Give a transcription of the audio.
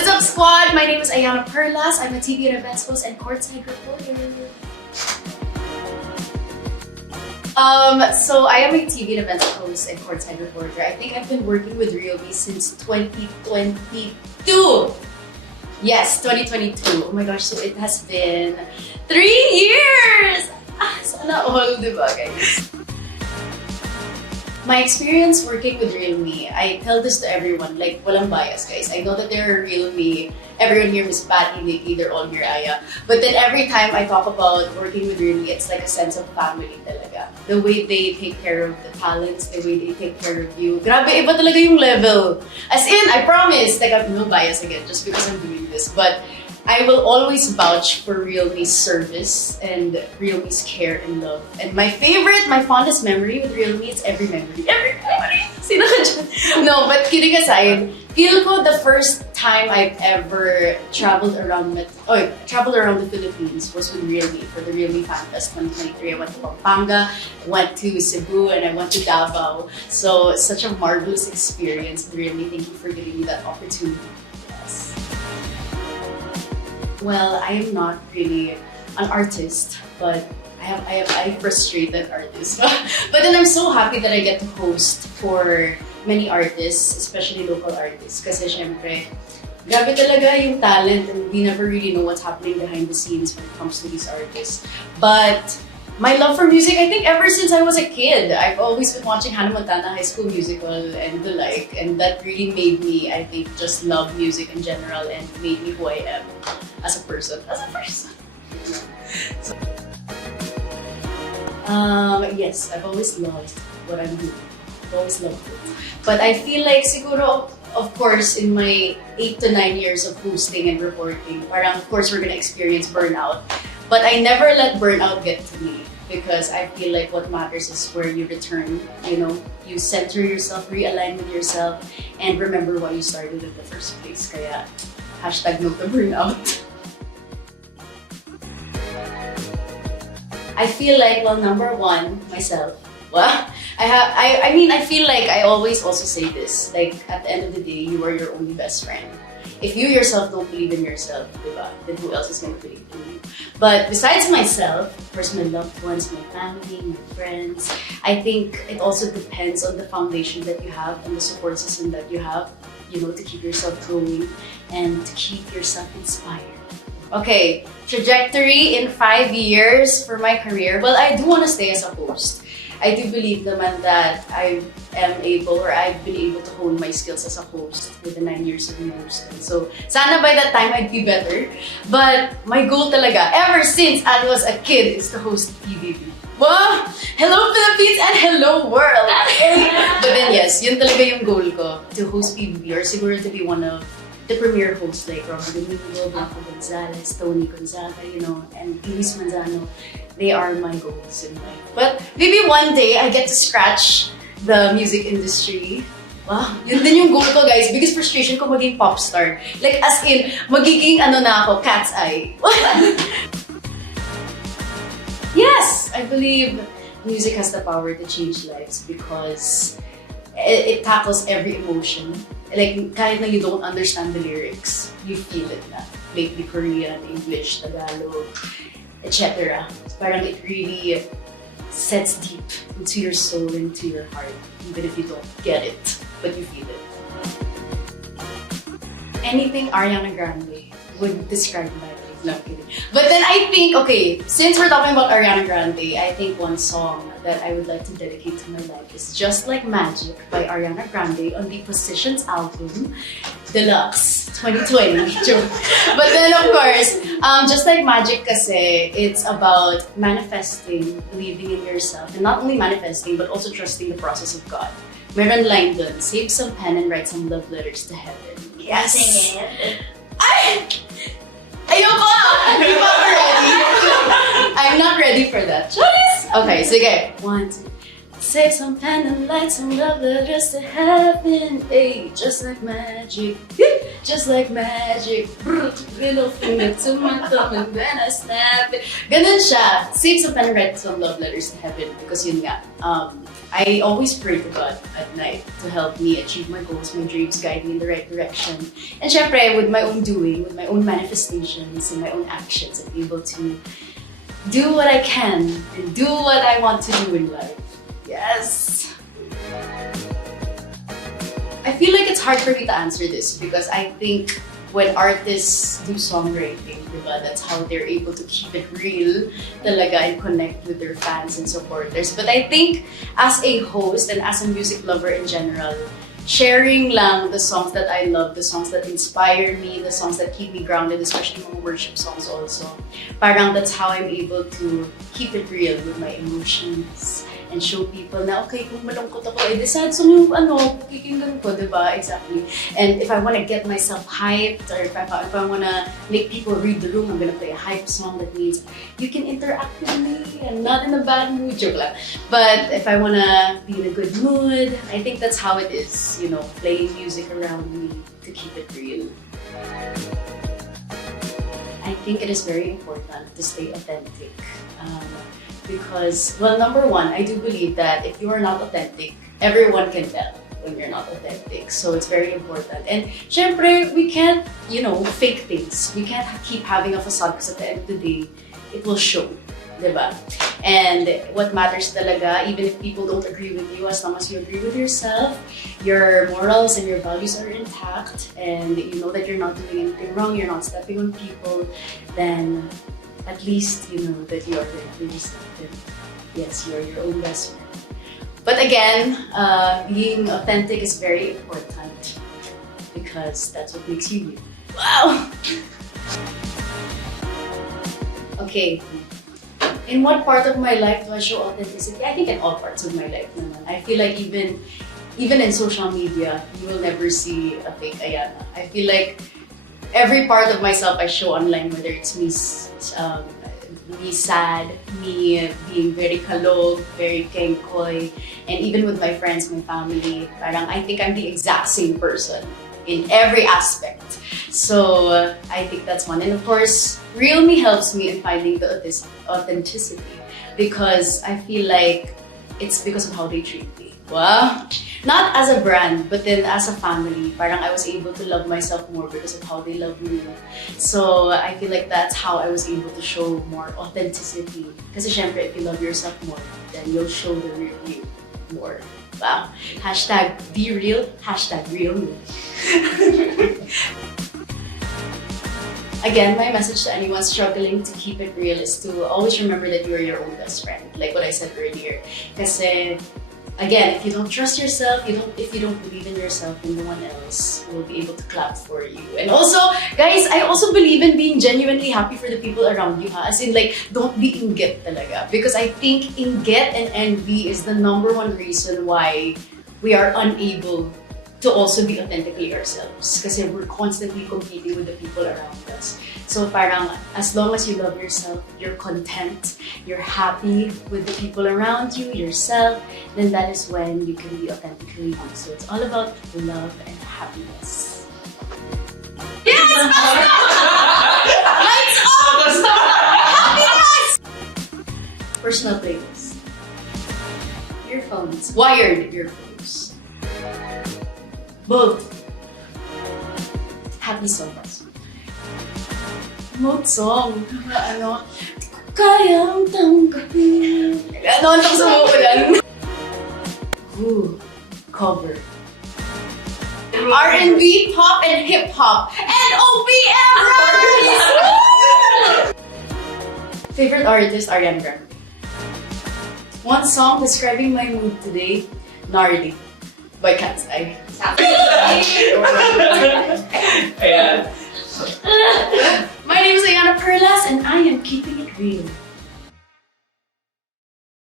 What is up, squad? My name is Aiyana Perlas. I'm a TV and events host and courtside reporter. So I am a TV and events host and courtside reporter. I think I've been working with realme since 2022. Yes, 2022. Oh my gosh, so it has been 3 years! Sana all, diba, guys? My experience working with realme, I tell this to everyone, like, walang bias, guys. I know that there are realme, everyone here is Patty, Nikki, they're all here, Aya. But then every time I talk about working with realme, it's like a sense of family talaga. The way they take care of the talents, the way they take care of you. Grabe, iba talaga yung level. As in, I promise, like, I have no bias again, just because I'm doing this. But I will always vouch for realme's service and realme's care and love. And my favorite, my fondest memory with realme is every memory. Every memory! Sino ka dyan? No, but kidding aside, feel ko the first time I've ever traveled around the Philippines was with realme for the Realme Fan Fest 2023. I went to Pampanga, went to Cebu, and I went to Davao. So, such a marvelous experience with realme. Thank you for giving me that opportunity. Yes. Well, I am not really an artist, but I frustrated artist. But then I'm so happy that I get to host for many artists, especially local artists. Kasi syempre, grabe talaga yung talent and we never really know what's happening behind the scenes when it comes to these artists. But my love for music, I think ever since I was a kid, I've always been watching Hannah Montana High School Musical and the like. And that really made me, I think, just love music in general and made me who I am as a person. So, yes, I've always loved what I'm doing. I've always loved it. But I feel like siguro, of course, in my 8 to 9 years of hosting and reporting, parang of course we're gonna experience burnout. But I never let burnout get to me because I feel like what matters is where you return, you know, you center yourself, realign with yourself, and remember why you started in the first place. Kaya, hashtag no to burnout. I feel like, well, number one, myself. Well, I feel like I always also say this, like, at the end of the day, you are your only best friend. If you yourself don't believe in yourself, diba, then who else is going to believe in you? But besides myself, of course, my loved ones, my family, my friends, I think it also depends on the foundation that you have and the support system that you have, you know, to keep yourself going and to keep yourself inspired. Okay, trajectory in 5 years for my career. Well, I do want to stay as a host. I do believe naman that I am able or I've been able to hone my skills as a host with the 9 years of me hosting. So, sana by that time I'd be better. But my goal talaga, ever since I was a kid, is to host PBB. Wow! Hello Philippines and hello world! But then yes, yun talaga yung goal ko, to host PBB or siguro to be one of the premier hosts like Robert Domingo, Blanco Gonzalez, Tony Gonzaga, you know, and Luis Manzano. They are my goals in life. But maybe one day I get to scratch the music industry. Wow, yun din yung goal ko, guys. Biggest frustration ko maging pop star. Like as in, magiging ano na ako, cat's eye. Yes, I believe music has the power to change lives because it tackles every emotion. Like, kahit na you don't understand the lyrics, you feel it na. Like the Korean, English, Tagalog, etc. Parang it really sets deep into your soul, into your heart, even if you don't get it, but you feel it. Anything Ariana Grande would describe my life. No, I'm kidding. But then I think, okay, since we're talking about Ariana Grande, I think one song that I would like to dedicate to my life is Just Like Magic by Ariana Grande on the Positions album, Deluxe 2020. But then of course, Just Like Magic kasi, it's about manifesting, believing in yourself, and not only manifesting, but also trusting the process of God. Meron line dun, save some pen and write some love letters to heaven. Yes! Sing it. Ay! Ayoko! Hindi pa ako ready. I'm not ready for that. Okay, sige. 1, 2. Save some pen and light some love letters to heaven. Hey, just like magic. Just like magic. Little finger to my thumb and then I snap it. Ganun siya. Save some pen and write some love letters to heaven. Because yun nga, I always pray to God at night to help me achieve my goals, my dreams, guide me in the right direction. And syempre, with my own doing, with my own manifestations and my own actions, I'm able to do what I can and do what I want to do in life. Yes! I feel like it's hard for me to answer this because I think when artists do songwriting, diba, that's how they're able to keep it real talaga and connect with their fans and supporters. But I think as a host and as a music lover in general, sharing lang the songs that I love, the songs that inspire me, the songs that keep me grounded, especially mga worship songs also. Parang that's how I'm able to keep it real with my emotions and show people na, okay, kung malungkot ako, eh, decide song yung kikinggan ko, diba? Exactly. And if I want to get myself hyped, or if I want to make people read the room, I'm gonna play a hype song that means you can interact with me, I'm not in a bad mood, joke lang. But if I want to be in a good mood, I think that's how it is, you know, playing music around me to keep it real. I think it is very important to stay authentic. Because, well, number one, I do believe that if you are not authentic, everyone can tell when you're not authentic. So it's very important. And syempre, we can't, you know, fake things. We can't keep having a facade because at the end of the day, it will show, diba? And what matters talaga, even if people don't agree with you, as long as you agree with yourself, your morals and your values are intact, and you know that you're not doing anything wrong, you're not stepping on people, then at least you know that you are really something. Yes, you are your own best friend. But again, being authentic is very important because that's what makes you you. Wow! Okay. In what part of my life do I show authenticity? I think in all parts of my life naman. I feel like even in social media, you will never see a fake Aiyana. I feel like every part of myself I show online, whether it's me sad, me being very kalog, very kengkoy, and even with my friends, my family, parang I think I'm the exact same person in every aspect. So I think that's one. And of course, realme helps me in finding the authenticity because I feel like it's because of how they treat me. Wow! Not as a brand, but then as a family, parang I was able to love myself more because of how they love me. So I feel like that's how I was able to show more authenticity. Kasi syempre, if you love yourself more, then you'll show the real you more. Wow! Hashtag be real, hashtag real me. Again, my message to anyone struggling to keep it real is to always remember that you're your own best friend, like what I said earlier. Kasi again, if you don't trust yourself, if you don't believe in yourself, then no one else will be able to clap for you. And also, guys, I also believe in being genuinely happy for the people around you, ha? As in, like, don't be inggit talaga. Because I think inggit and envy is the number one reason why we are unable to also be authentically ourselves. Kasi we're constantly competing with the people around us. So parang, as long as you love yourself, you're content, you're happy with the people around you, yourself, then that is when you can be authentically you. So it's all about love and happiness. Yes! Lights off! Happiness! Personal playlist. Earphones. Wired earphones. Both. Happy songs. Mood song. Ano? Kayang tanggapin. Ano ang sa mga lang? Ooh, cover. R&B, pop, and hip-hop. And OPM rappers! Favorite artist, Aiyana Perlas. One song describing my mood today, Gnarly by courtside. Ayan. My name is Aiyana Perlas and I am keeping it real.